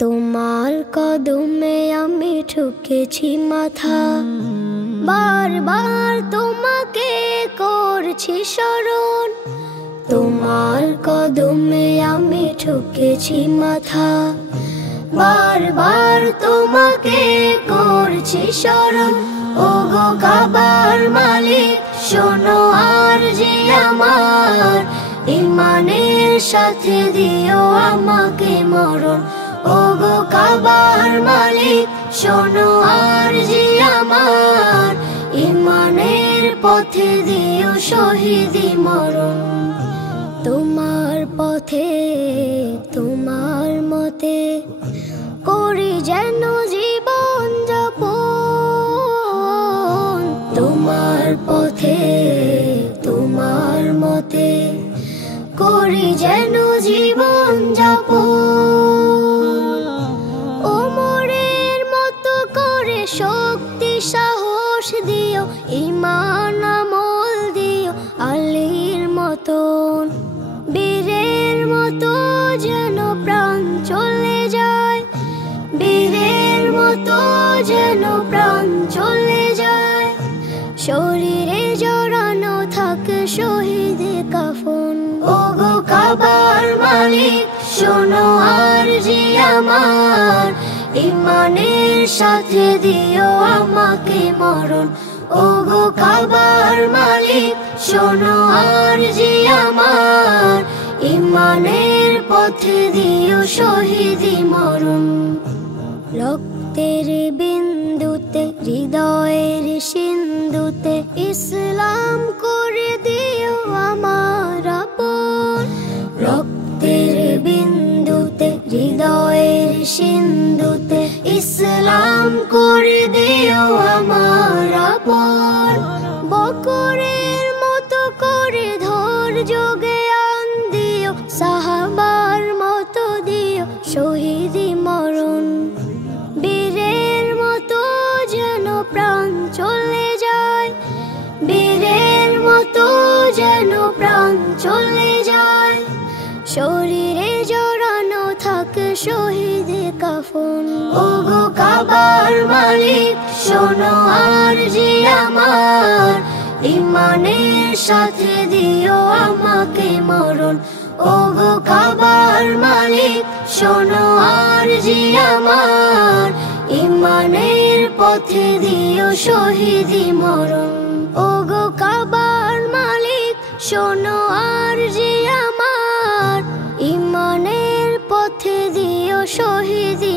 তোমার কদমে আমি ঠুকেছি মাথা, বারবার তোমাকে করছি স্মরণ। তোমার কদমে আমি ঠুকেছি মাথা, বারবার তোমাকে করছি স্মরণ। ওগো কাবার মালিক শোনো আরজি আমার, ইমানের সাথে দিও আমাকে মরণ। ওগো কাবার মালিক শোনো আরজি আমার, ইমানের পথে দিও শহীদি মরণ। তোমার পথে তোমার মতে করি যেন জীবন যাপন। তোমার পথে তোমার মতে করি যেন জীবন যাপন। ওমরের মতো করে শক্তি সাহস দিও, ঈমান আমল দিও আলীর মতন। বীরের মতো যেন প্রাণ চলে যায়, বীরের মতো যেন প্রাণ চলে যায়। শরীরে জড়ানো থাকে শহীদে কাফন। ওগো কাবার মালিক শোনো আরজি আমার, ইমানের সাথে দিও আমাকে মরণ। ওগো কাবার মালিক শোনো আরজি আমার, ইমানের পথে দিও শহীদি মরণ। রক্তের বিন্দুতে হৃদয়ের সিন্ধুতে ইসলাম করে দিও আমার আপন। রক্তের বিন্দুতে হৃদয়ের সিন্ধুতে ইসলাম করে দিও আমার আপন। বকরের মতো করে ধৈর্য জ্ঞান দিও, সাহাবার মতো দিও শহীদি মরণ। বীরের মতো যেন প্রাণ চলে যায়, বীরের মতো যেন প্রাণ চলে যায়। শরীরে জড়ানো থাকে শহীদে কাফন। ওগো কাবার মালিক শোনো আরজি আমার, ইমানের সাথে দিও আমাকে মরণ। ওগো কাবার মালিক শোনো আরজি আমার, ইমানের পথে দিও শহীদি মরণ। ওগো কাবার মালিক শোনো আরজি আমার, ইমানের পথে দিও শহীদি